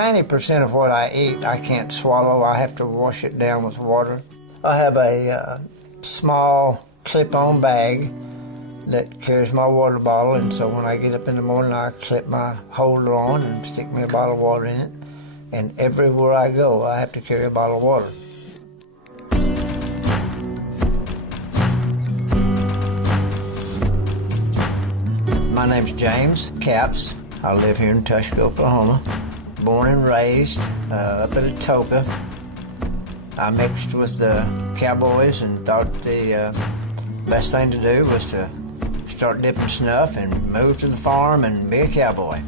90% of what I eat I can't swallow. I have to wash it down with water. I have a small clip-on bag that carries my water bottle, and so when I get up in the morning, I clip my holder on and stick me a bottle of water in it. And everywhere I go, I have to carry a bottle of water. My name's James Capps. I live here in Tuskegee, Oklahoma. Born and raised up at Atoka. I mixed with the cowboys and thought the best thing to do was to start dipping snuff and move to the farm and be a cowboy.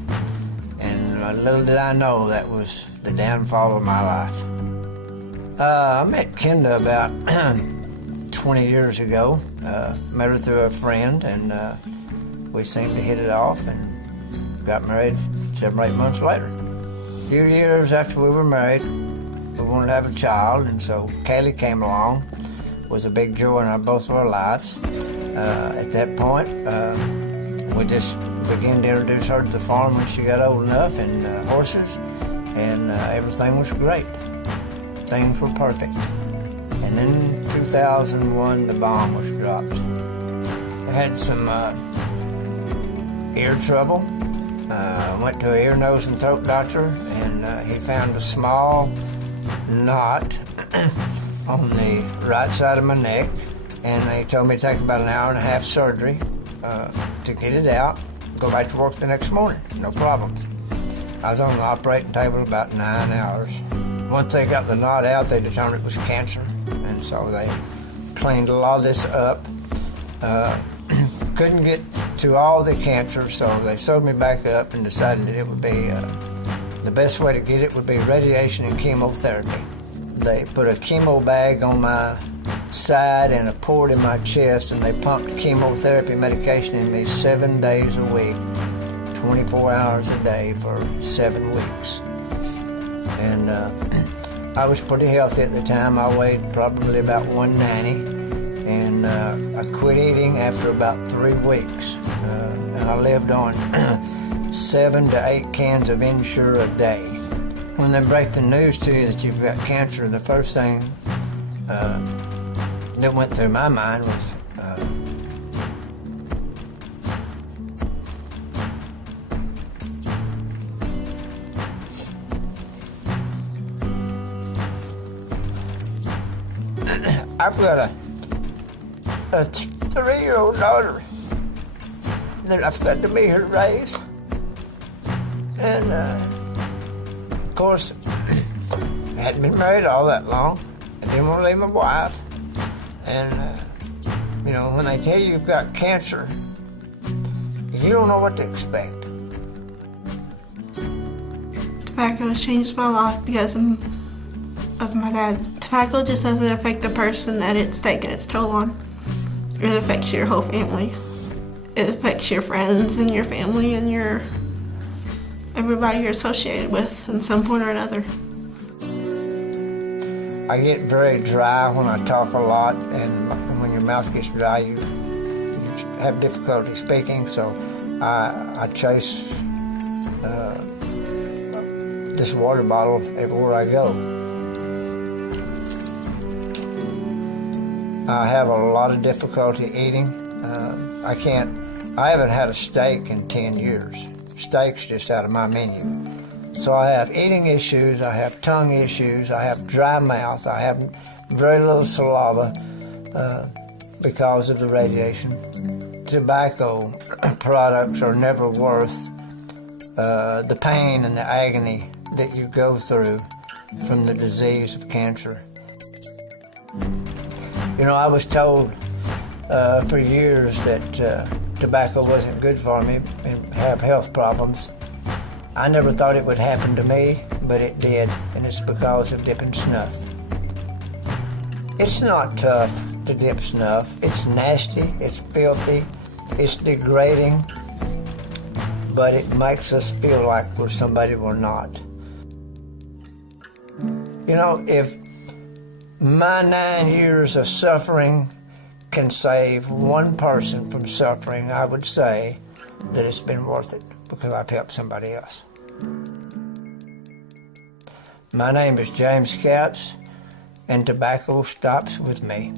And little did I know that was the downfall of my life. I met Kenda about 20 years ago. Met her through a friend, and we seemed to hit it off and got married 7 or 8 months later. A few years after we were married, we wanted to have a child, and so Kaylee came along. It was a big joy in both of our lives. At that point, we just began to introduce her to the farm when she got old enough, and horses, and everything was great. Things were perfect. And then in 2001, the bomb was dropped. I had some ear trouble. Went to an ear, nose, and throat doctor, and he found a small knot on the right side of my neck, and they told me to take about an hour and a half surgery to get it out, go back to work the next morning, no problems. I was on the operating table about 9 hours. Once they got the knot out, they determined it was cancer, and so they cleaned a lot of this up. Couldn't get to all the cancer, so they sewed me back up and decided that it would be the best way to get it would be radiation and chemotherapy. They put a chemo bag on my side and a port in my chest, and they pumped chemotherapy medication in me 7 days a week, 24 hours a day for 7 weeks. And I was pretty healthy at the time. I weighed probably about 190. And I quit eating after about 3 weeks. And I lived on 7 to 8 cans of Ensure a day. When they break the news to you that you've got cancer, the first thing that went through my mind was I've got a 3-year-old daughter that I've got to be here to raise. And of course, I hadn't been married all that long. I didn't want to leave my wife. And you know, when they tell you you've got cancer, you don't know what to expect. Tobacco has changed my life because of my dad. Tobacco just doesn't affect the person that it's taking its toll on. It affects your whole family. It affects your friends and your family and everybody you're associated with in some point or another. I get very dry when I talk a lot, and when your mouth gets dry, you have difficulty speaking, so I chase this water bottle everywhere I go. I have a lot of difficulty eating. I haven't had a steak in 10 years. Steak's just out of my menu. So I have eating issues, I have tongue issues, I have dry mouth, I have very little saliva because of the radiation. Tobacco products are never worth the pain and the agony that you go through from the disease of cancer. You know, I was told for years that tobacco wasn't good for me and have health problems. I never thought it would happen to me, but it did, and it's because of dipping snuff. It's not tough to dip snuff. It's nasty, it's filthy, it's degrading, but it makes us feel like we're somebody we're not. You know, if my 9 years of suffering can save one person from suffering, I would say that it's been worth it because I've helped somebody else. My name is James Capps, and tobacco stops with me.